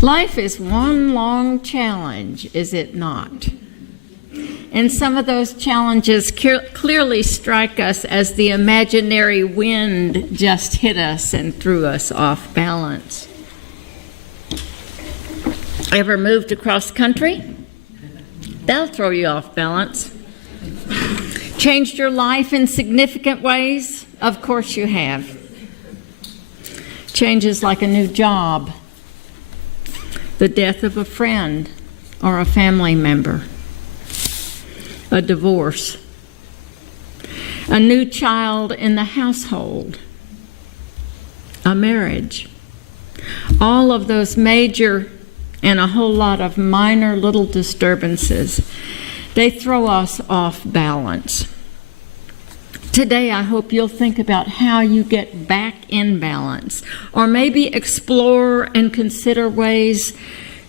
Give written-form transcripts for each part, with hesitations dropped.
Life is one long challenge, is it not? And some of those challenges clearly strike us as the imaginary wind just hit us and threw us off balance. Ever moved across country? That'll throw you off balance. Changed your life in significant ways? Of course you have. Changes like a new job, the death of a friend or a family member, a divorce, a new child in the household, a marriage. All of those major and a whole lot of minor little disturbances, they throw us off balance. Today, I hope you'll think about how you get back in balance, or maybe explore and consider ways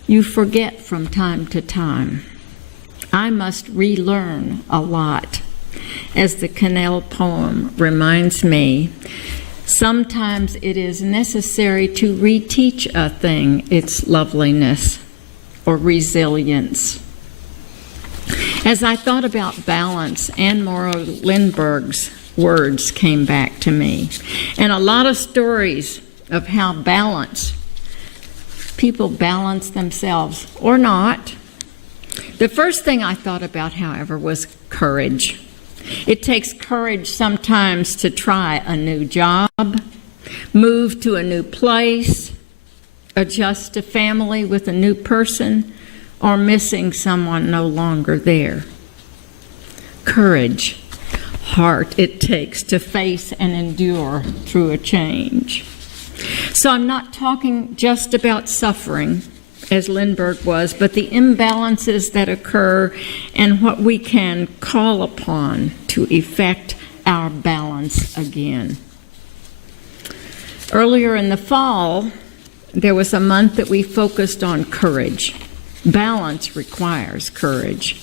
you forget from time to time. I must relearn a lot. As the Cannell poem reminds me, sometimes it is necessary to reteach a thing its loveliness or resilience. As I thought about balance, Anne Morrow Lindbergh's words came back to me, and a lot of stories of how people balance themselves or not. The first thing I thought about, however, was courage. It takes courage sometimes to try a new job, move to a new place, adjust to family with a new person, or missing someone no longer there. Courage, heart it takes to face and endure through a change. So I'm not talking just about suffering, as Lindbergh was, but the imbalances that occur and what we can call upon to effect our balance again. Earlier in the fall, there was a month that we focused on courage. Balance requires courage.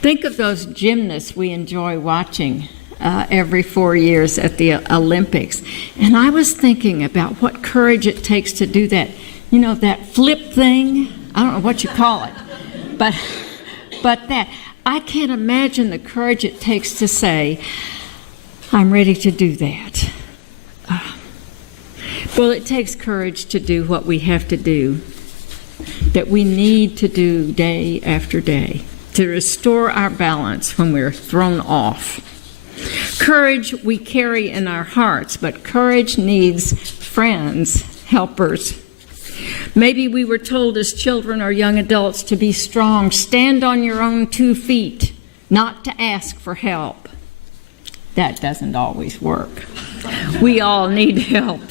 Think of those gymnasts we enjoy watching every 4 years at the Olympics. And I was thinking about what courage it takes to do that. You know, that flip thing? I don't know what you call it. But that. I can't imagine the courage it takes to say, I'm ready to do that. Well, it takes courage to do what we have to do, that we need to do day after day, to restore our balance when we're thrown off. Courage we carry in our hearts, but courage needs friends, helpers. Maybe we were told as children or young adults to be strong, stand on your own 2 feet, not to ask for help. That doesn't always work. We all need help.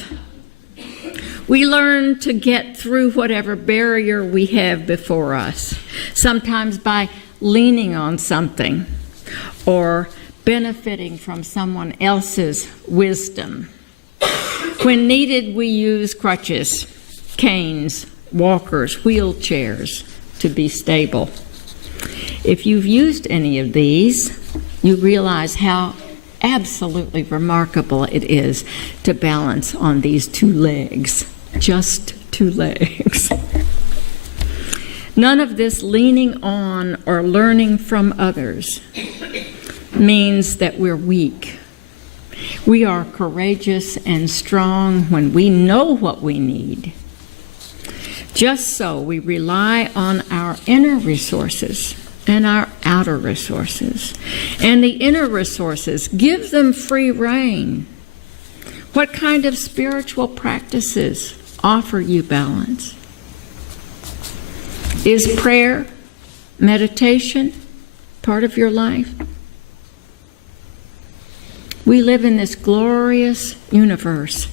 We learn to get through whatever barrier we have before us, sometimes by leaning on something or benefiting from someone else's wisdom. When needed, we use crutches, canes, walkers, wheelchairs to be stable. If you've used any of these, you realize how absolutely remarkable it is to balance on these 2 legs. Just 2 legs. None of this leaning on or learning from others means that we're weak. We are courageous and strong when we know what we need. Just so we rely on our inner resources and our outer resources. And the inner resources, give them free rein. What kind of spiritual practices offer you balance? Is prayer, meditation part of your life? We live in this glorious universe,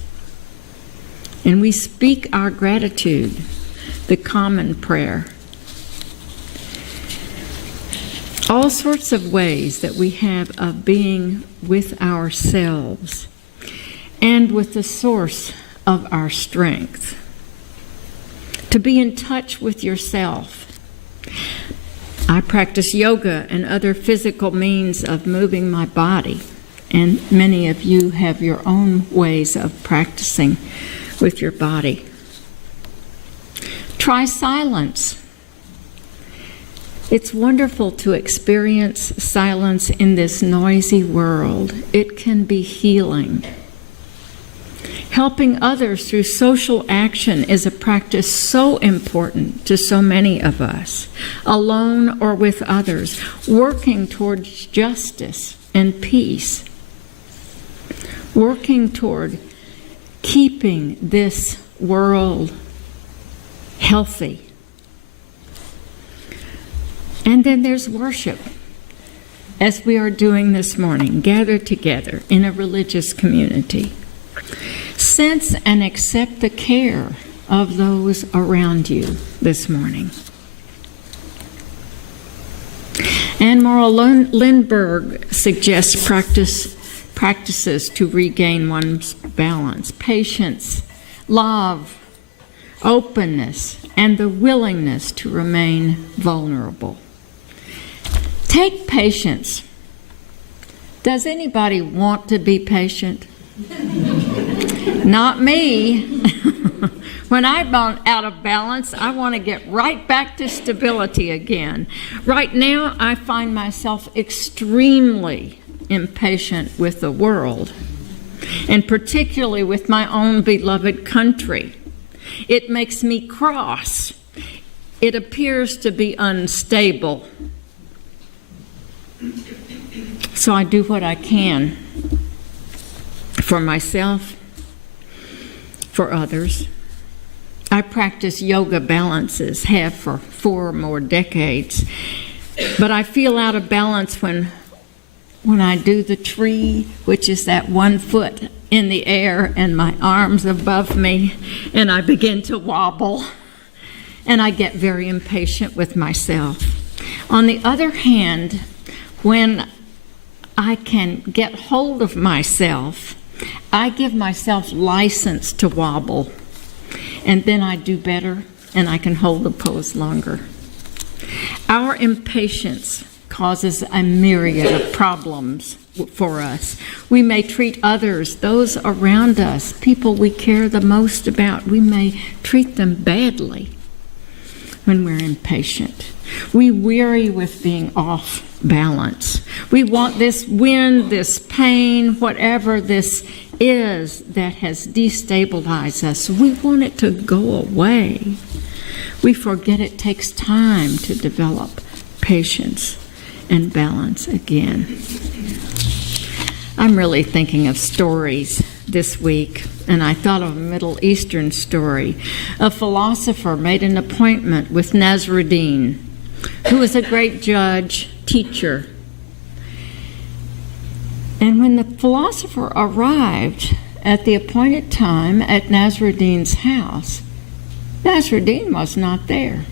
and we speak our gratitude, the common prayer. All sorts of ways that we have of being with ourselves and with the source of our strength. To be in touch with yourself. I practice yoga and other physical means of moving my body, and many of you have your own ways of practicing with your body. Try silence. It's wonderful to experience silence in this noisy world. It can be healing. Helping others through social action is a practice so important to so many of us, alone or with others, working towards justice and peace, working toward keeping this world healthy. And then there's worship, as we are doing this morning, gathered together in a religious community. Sense and accept the care of those around you this morning. Anne Morrow Lindbergh suggests practices to regain one's balance: patience, love, openness, and the willingness to remain vulnerable. Take patience. Does anybody want to be patient? Not me. When I'm out of balance, I want to get right back to stability again. Right now, I find myself extremely impatient with the world, and particularly with my own beloved country. It makes me cross. It appears to be unstable. So I do what I can for myself, for others. I practice yoga balances, have for 4 more decades. But I feel out of balance when I do the tree, which is that 1 foot in the air and my arms above me, and I begin to wobble, and I get very impatient with myself. On the other hand, when I can get hold of myself, I give myself license to wobble, and then I do better, and I can hold the pose longer. Our impatience causes a myriad of problems for us. We may treat others, those around us, people we care the most about, we may treat them badly when we're impatient. We weary with being off balance. We want this wind, this pain, whatever this is that has destabilized us. We want it to go away. We forget it takes time to develop patience and balance again. I'm really thinking of stories this week, and I thought of a Middle Eastern story. A philosopher made an appointment with Nasruddin, who was a great judge, teacher. And when the philosopher arrived at the appointed time at Nasruddin's house, Nasruddin was not there.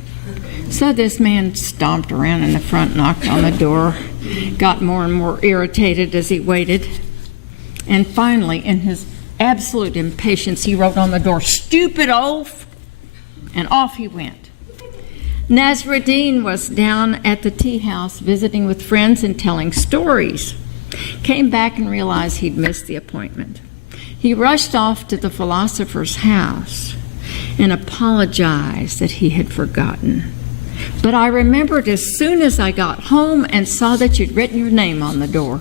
So this man stomped around in the front, knocked on the door, got more and more irritated as he waited. And finally, in his absolute impatience, he wrote on the door, "Stupid oaf," and off he went. Nasruddin was down at the tea house visiting with friends and telling stories. Came back and realized he'd missed the appointment. He rushed off to the philosopher's house and apologized that he had forgotten. "But I remembered as soon as I got home and saw that you'd written your name on the door."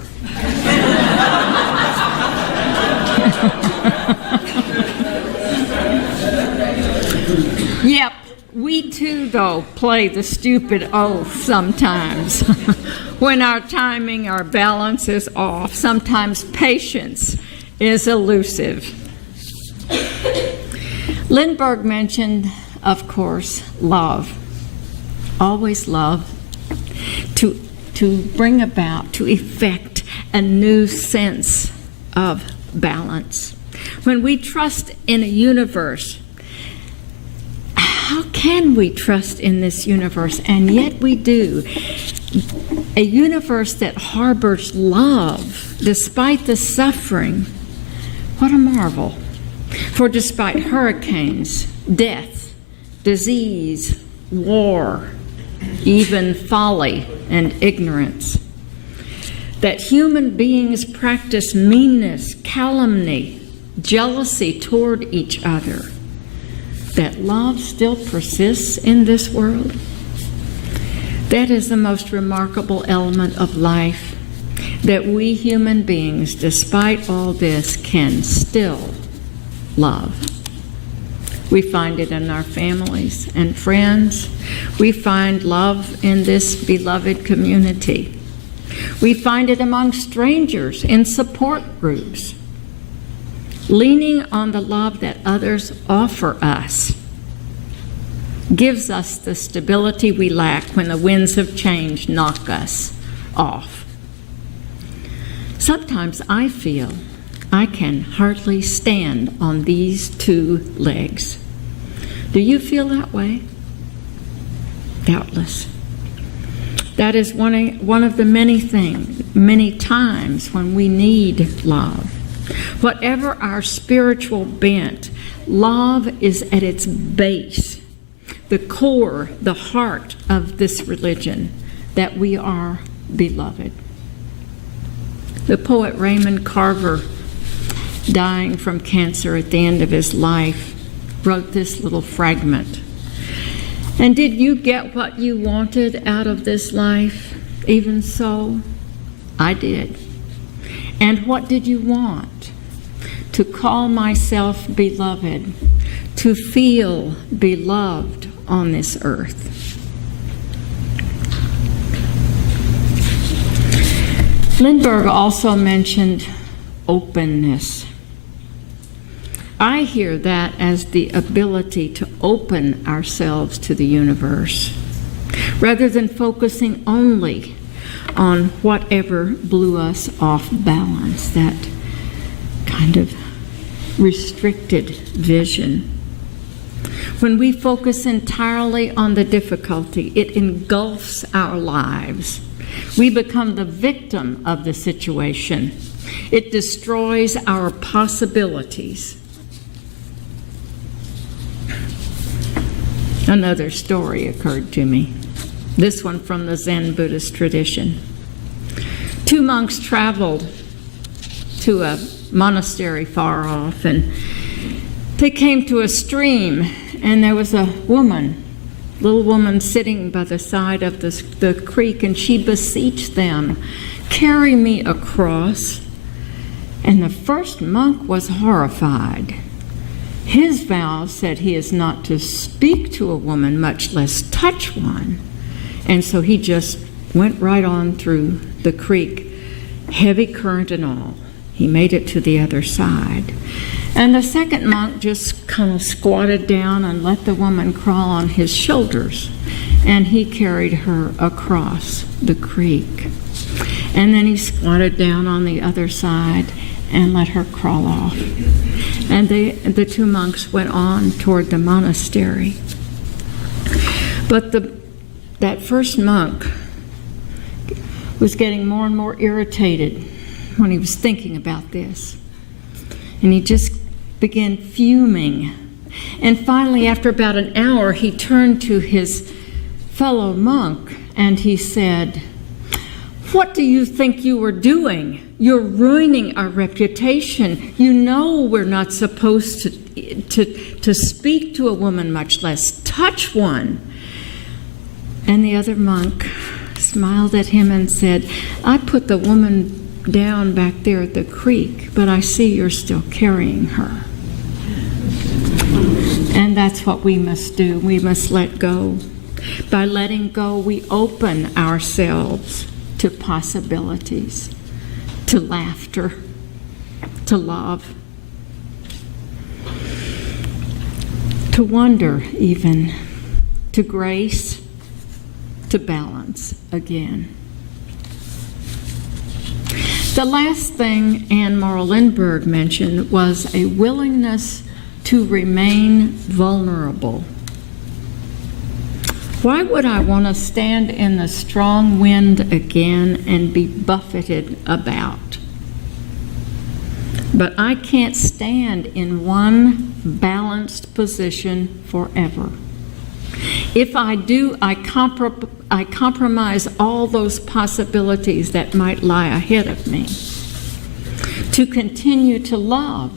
Yep, we too, though, play the stupid oaf sometimes. When our timing, our balance is off, sometimes patience is elusive. Lindbergh mentioned, of course, love. Always love, to bring about, to effect a new sense of balance. When we trust in a universe, how can we trust in this universe? And yet we do. A universe that harbors love despite the suffering. What a marvel. For despite hurricanes, death, disease, war, even folly and ignorance, that human beings practice meanness, calumny, jealousy toward each other, that love still persists in this world. That is the most remarkable element of life, that we human beings, despite all this, can still love. We find it in our families and friends. We find love in this beloved community. We find it among strangers in support groups. Leaning on the love that others offer us gives us the stability we lack when the winds of change knock us off. Sometimes I feel I can hardly stand on these two legs. Do you feel that way? Doubtless. That is one of the many times when we need love. Whatever our spiritual bent, love is at its base, the core, the heart of this religion, that we are beloved. The poet Raymond Carver, dying from cancer at the end of his life, wrote this little fragment. And did you get what you wanted out of this life? Even so, I did. And what did you want? To call myself beloved, to feel beloved on this earth. Lindbergh also mentioned openness. I hear that as the ability to open ourselves to the universe, rather than focusing only on whatever blew us off balance, that kind of restricted vision. When we focus entirely on the difficulty, it engulfs our lives. We become the victim of the situation. It destroys our possibilities. Another story occurred to me, this one from the Zen Buddhist tradition. Two monks traveled to a monastery far off, and they came to a stream, and there was a little woman sitting by the side of the creek, and she beseeched them, "Carry me across." And the first monk was horrified. His vow said he is not to speak to a woman, much less touch one. And so he just went right on through the creek, heavy current and all. He made it to the other side. And the second monk just kind of squatted down and let the woman crawl on his shoulders. And he carried her across the creek. And then he squatted down on the other side and let her crawl off. And the two monks went on toward the monastery. But that first monk was getting more and more irritated when he was thinking about this. And he just began fuming. And finally, after about an hour, he turned to his fellow monk and he said, "What do you think you were doing? You're ruining our reputation. You know we're not supposed to speak to a woman, much less touch one." And the other monk smiled at him and said, "I put the woman down back there at the creek, but I see you're still carrying her." And that's what we must do. We must let go. By letting go, we open ourselves to possibilities, to laughter, to love, to wonder even, to grace, to balance again. The last thing Anne Morrow Lindbergh mentioned was a willingness to remain vulnerable. Why would I want to stand in the strong wind again and be buffeted about? But I can't stand in one balanced position forever. If I do, I compromise all those possibilities that might lie ahead of me. To continue to love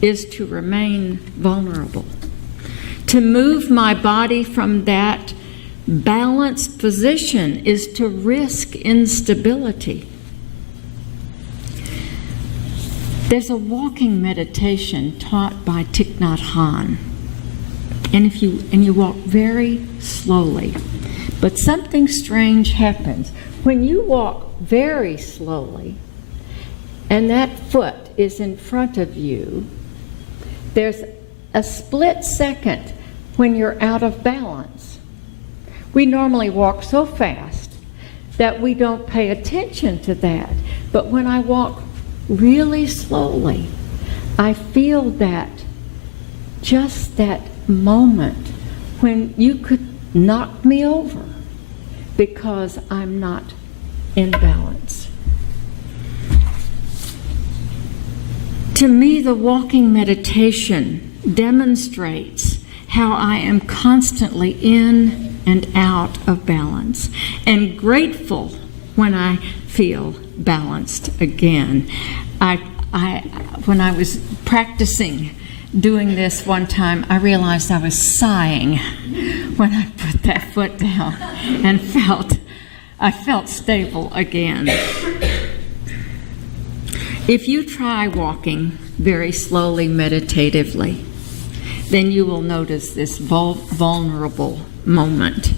is to remain vulnerable. To move my body from that balanced position is to risk instability. There's a walking meditation taught by Thich Nhat Hanh. And you walk very slowly. But something strange happens. When you walk very slowly, and that foot is in front of you, there's a split second when you're out of balance. We normally walk so fast that we don't pay attention to that. But when I walk really slowly, I feel that, just that moment when you could knock me over because I'm not in balance. To me, the walking meditation demonstrates how I am constantly in and out of balance, and grateful when I feel balanced again. When I was practicing doing this one time, I realized I was sighing when I put that foot down and I felt stable again. If you try walking very slowly, meditatively, then you will notice this vulnerable moment.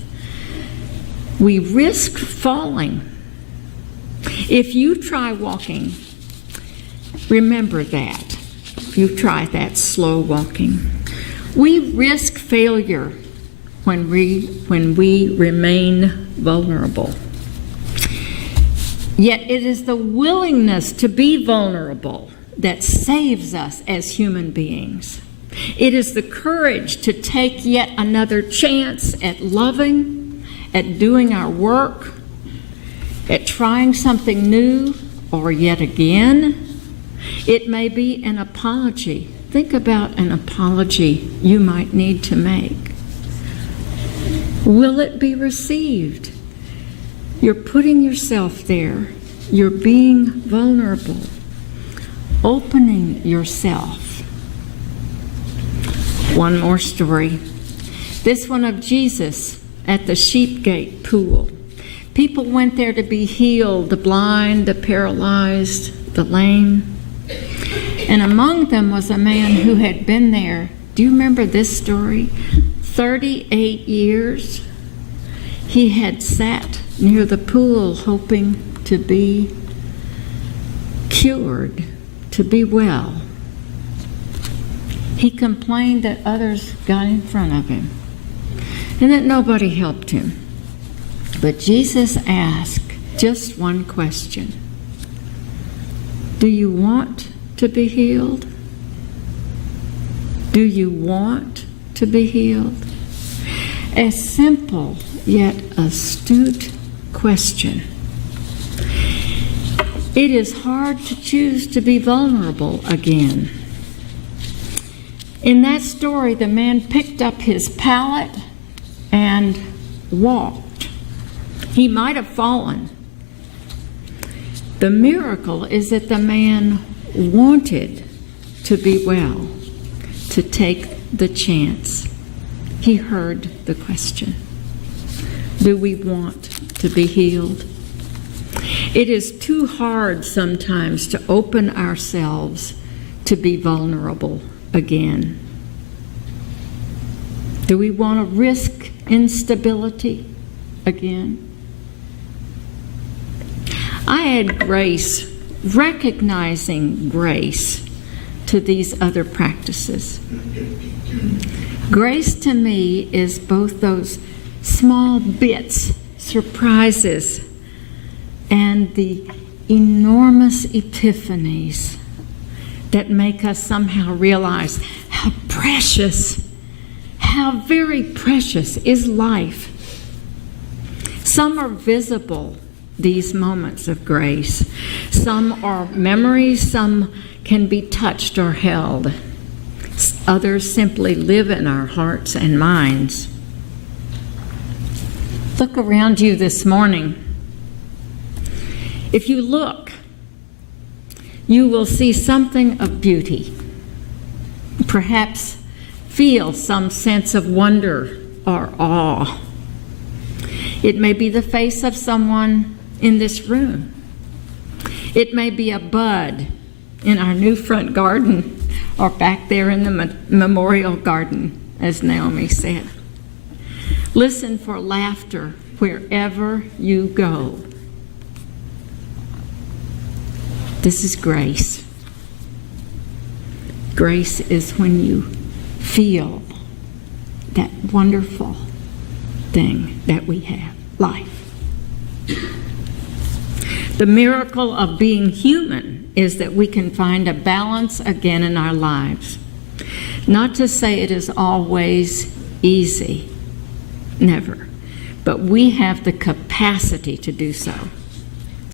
We risk falling. If you try walking, remember that. If you try that slow walking, we risk failure when we remain vulnerable. Yet it is the willingness to be vulnerable that saves us as human beings. It is the courage to take yet another chance at loving, at doing our work, at trying something new, or yet again. It may be an apology. Think about an apology you might need to make. Will it be received? You're putting yourself there. You're being vulnerable, opening yourself. One more story. This one of Jesus at the Sheep Gate pool. People went there to be healed, the blind, the paralyzed, the lame. And among them was a man who had been there. Do you remember this story? 38 years. He had sat near the pool hoping to be cured, to be well. He complained that others got in front of him and that nobody helped him. But Jesus asked just one question. Do you want to be healed? Do you want to be healed? A simple yet astute question. It is hard to choose to be vulnerable again. In that story, the man picked up his pallet and walked. He might have fallen. The miracle is that the man wanted to be well, to take the chance. He heard the question. Do we want to be healed? It is too hard sometimes to open ourselves to be vulnerable again. Do we want to risk instability again? I add grace, recognizing grace to these other practices. Grace to me is both those small bits, surprises, and the enormous epiphanies that make us somehow realize how precious, how very precious is life. Some are visible, these moments of grace. Some are memories, some can be touched or held. Others simply live in our hearts and minds. Look around you this morning. If you look, you will see something of beauty, perhaps feel some sense of wonder or awe. It may be the face of someone in this room. It may be a bud in our new front garden or back there in the memorial garden, as Naomi said. Listen for laughter wherever you go. This is grace. Grace is when you feel that wonderful thing that we have, life. The miracle of being human is that we can find a balance again in our lives. Not to say it is always easy, never, but we have the capacity to do so.